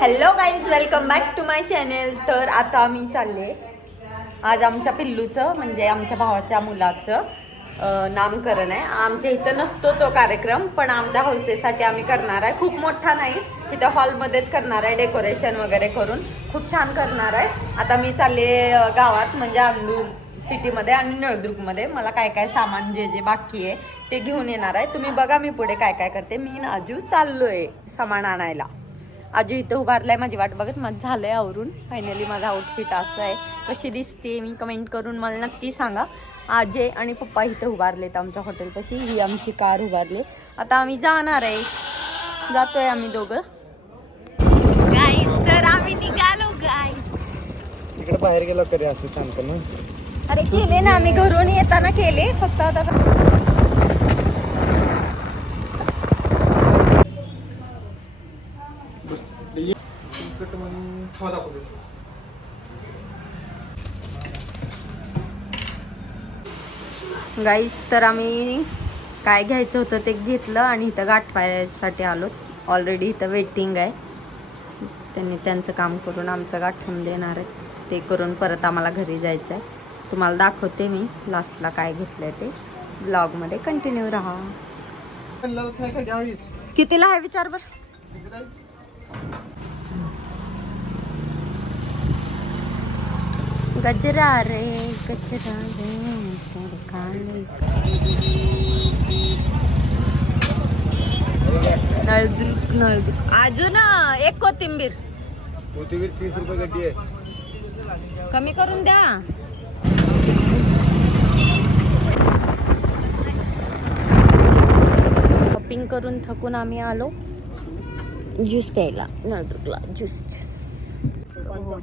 Hello guys, welcome back to my channel. तर आता आम्ही चालले आज आमच्या पिल्लूचं म्हणजे आमच्या भावाच्या मुलाचं नामकरण आहे. आमच्या इथं नसतो तो कार्यक्रम, पण आमच्या हौसेसाठी आम्ही करणार आहे. खूप मोठा नाही, इथं हॉलमध्येच करणार आहे. डेकोरेशन वगैरे करून खूप छान करणार आहे. आता मी चालले गावात म्हणजे अंदूर सिटीमध्ये आणि नळदुर्गमध्ये. मला काय काय सामान जे जे बाकी आहे ते घेऊन येणार आहे. तुम्ही बघा मी पुढे काय काय करते. मी आजू चाललोय सामान आणायला. आजू इथं उभारलाय माझी वाट बघत. मग झालंय आवरून. फायनली माझा आउटफिट असं आहे. कशी दिसते मी कमेंट करून मला नक्की सांगा. आजे आणि पप्पा इथं उभारलेत आमच्या हॉटेलपाशी. ही आमची कार उभारली. आता आम्ही जाणार आहे. जातोय आम्ही दोघं गाईस. तर आम्ही निघालो गाईस. इकडे बाहेर गेलो तरी असं शांत ना. अरे केले ना आम्ही घरून येताना केले. फक्त आता गाईस, तर आम्ही काय घ्यायचं होतं ते घेतलं आणि इथं गाठवायसाठी आलो. ऑलरेडी इथं वेटिंग आहे. त्यांनी त्यांचं काम करून आमचं गाठवून देणार आहे. ते करून परत आम्हाला घरी जायचं आहे. तुम्हाला दाखवते मी लास्टला काय घेतलंय ते. ब्लॉगमध्ये कंटिन्यू राहा. कितीला आहे विचार बर. गजरा रे गजरा रे नळदुर्ग नळदुर्ग. अजून एक कोथिंबीर 30 रुपये गड्डी आहे. कमी करून द्या. शॉपिंग करून थकून आम्ही आलो ज्यूस प्यायला नळदुर्गला. ज्यूस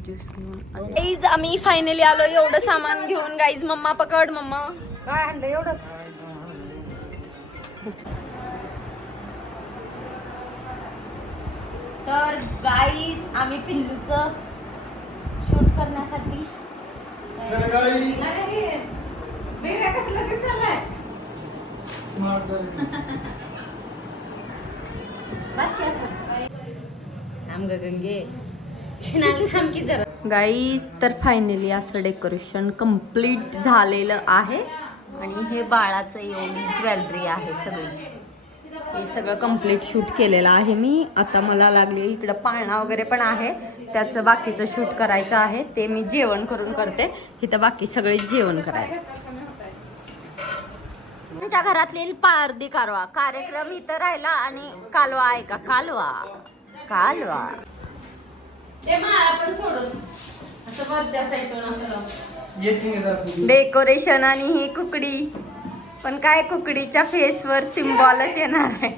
ज्यूस गाईज आम्ही फायनली आलो. एवढं सामान घेऊन गाईज. मम्मा पकड. मम्मा काय आणलं एवढंच. तर गाईज आम्ही पिल्लूचं शूट करण्यासाठी गाईज तर फायनली असं डेकोरेशन कम्प्लीट झालेलं आहे. आणि हे बाळाचं एवढी ज्वेलरी आहे सगळी. हे सगळं कम्प्लीट शूट केलेलं आहे मी. आता मला लागले इकडं पाळणा वगैरे पण आहे. त्याचं बाकीचं शूट करायचं आहे. ते मी जेवण करून करते. इथं बाकी सगळे जेवण करायला. आमच्या घरातली पारदी कारवा कार्यक्रम इथं राहिला. आणि कालवा आहे का कालवा कालवा डेकोरेशन. आणि ही कुकडी पण काय कुकडीच्या फेसवर सिम्बॉलच येणार आहे.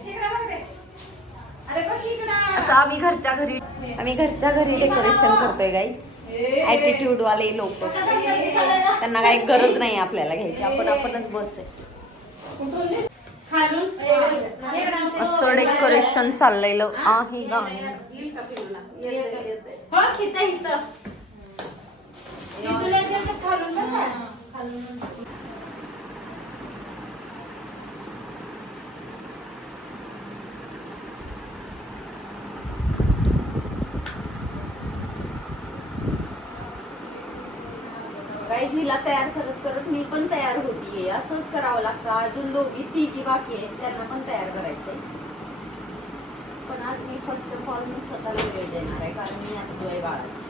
असं आम्ही घरच्या घरी डेकोरेशन करतोय गाईज. ऍटिट्यूड वाले लोक, त्यांना काही गरज नाही आपल्याला घ्यायची. आपणच बस आहे. असं डेकोरेशन चाललेलं आहे गाणी. हिला तयार करत करत मी पण तयार होतीये. असंच करावं लागतं. अजून दोघी तिघी बाकी आहेत, त्यांना पण तयार करायचंय. पण आज मी फर्स्ट ऑफ ऑल मी स्वतःला वेळ देणार आहे, कारण मी आता आहे बाळाची.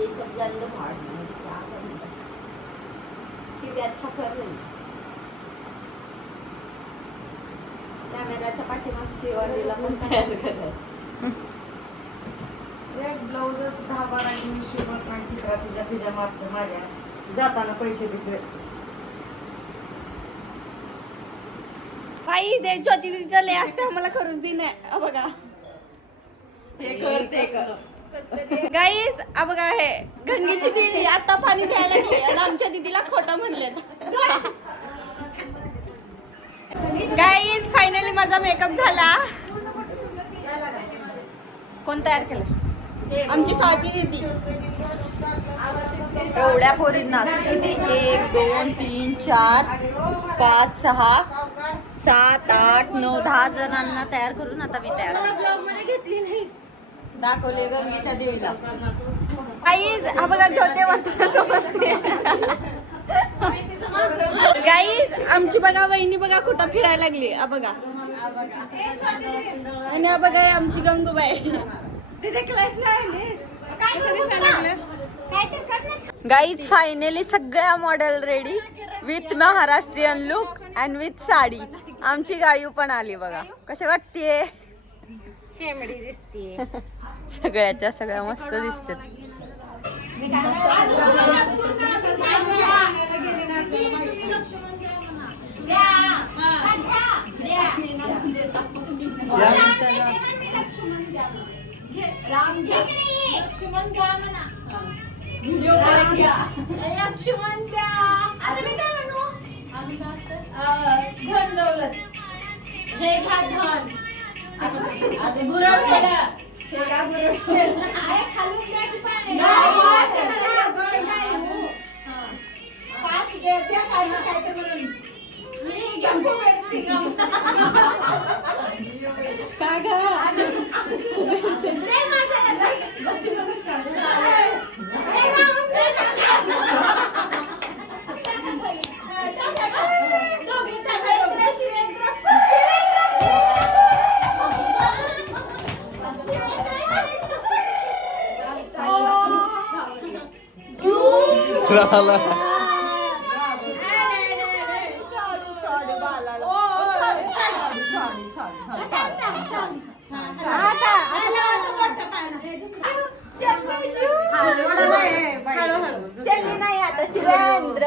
ये सब जानलं बाळ म्हणजे क्या करेगा ती भी अच्छा कर रही. कॅमेराच्या पाठीमागची वाडीला पण तयार करायचं. एक ब्लाऊज 10-12 चित्रा तिच्या पिजा मागच्या माझ्या जाताना पैसे दिले. बाई जे ज्योती दिदीचं लय असते मला खरंच दिन आहे. बघा हे कर ते कर. गाईज बघा हे गंगेची दिदी आता पाणी द्यायला लागली आणि आमच्या दिदीला खोटं म्हणले. गाईज फायनली माझा मेकअप झाला. कोण तयार केलं? आमची स्वाती दिदी. एवढ्या पोरींना किती 1 2 3 4 5 6 7 8 9 10 जणांना तयार करून आता मी तयार. ब्लॉग मध्ये घेतली नाहीस. दाखवले गंगेच्या देवीला. गाईज हा बघा छोटे गाईज आमची बघा वहिनी बघा कुठं फिरायला लागली. हा बघा आणि हा बघा ही आमची गंगूबाई. गाईज फायनली सगळ्या model ready with Maharashtrian look and with sari. आमची गायू पण आली बघा. कशी वाटतेय? शेमडी दिसते. सगळ्याच्या सगळ्या मस्त दिसतात. चलली नाही आता शिवेंद्र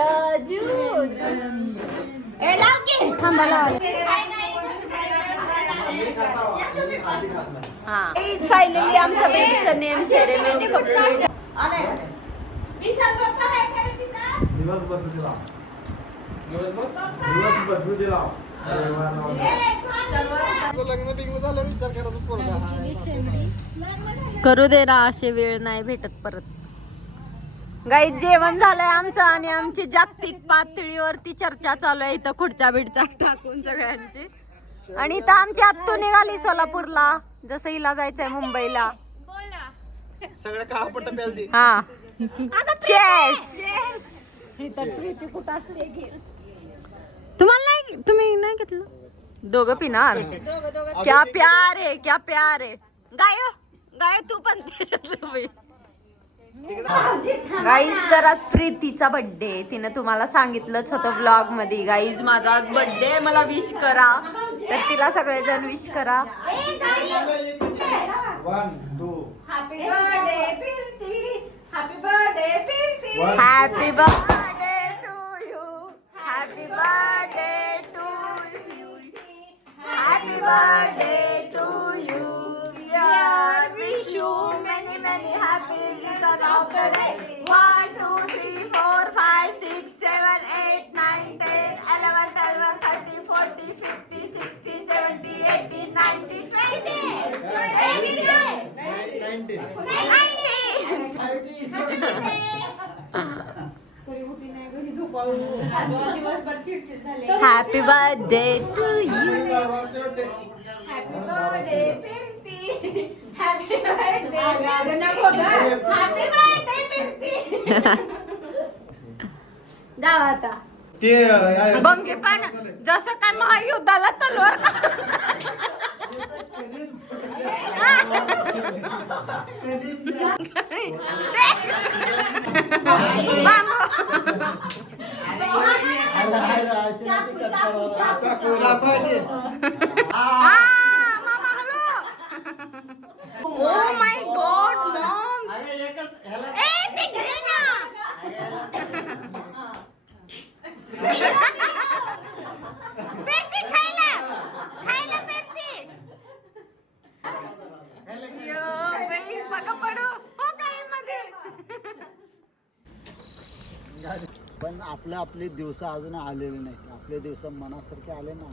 फायनली आमच्या बेबीचं नेम सेरेमनी कंप्लीट. करू दे ना, असे वेळ नाही भेटत परत. गाईत जेवण झालंय आमचं आणि आमची जागतिक पातळीवरती चर्चा चालू आहे इथं खुर्च्या बिडच्या टाकून सगळ्यांची. आणि इथं आमची आत्तू निघाली सोलापूरला, जसं हिला जायचंय मुंबईला. सगळं काळपट्ट प्यालती. हा तुम्हाला नाही, तुम्ही नाही घेतलं? दोघं पिणार. क्या प्यार आहे, क्या प्यार आहे. गाय गाय तू पण त्याच्यातलं. गाईज तर आज प्रीतीचा बर्थडे, तिनं तुम्हाला सांगितलंच होतं व्लॉग मध्ये. गाईज माझा आज बर्थडे, मला विश करा. तर तिला सगळेजण विश करा. Happy birthday to you, happy birthday to you, happy birthday to you. Wish you many many happy return of the day. 1 2 3 4 5 6 7 8 9 10 11 12 13 14 15 16 17 18 19 20. Happy birthday to you. Happy birthday Pirti. Happy birthday. Happy birthday Pirti. जाऊ आता. गंगे पण जसं काय महायुद्धाला तलवार Oh my God, mom! पेटी खायला पेटी. बघा पडू हो काही मध्ये. पण आपले दिवस अजून आलेले नाहीत. आपले दिवस मनासारखे आले ना.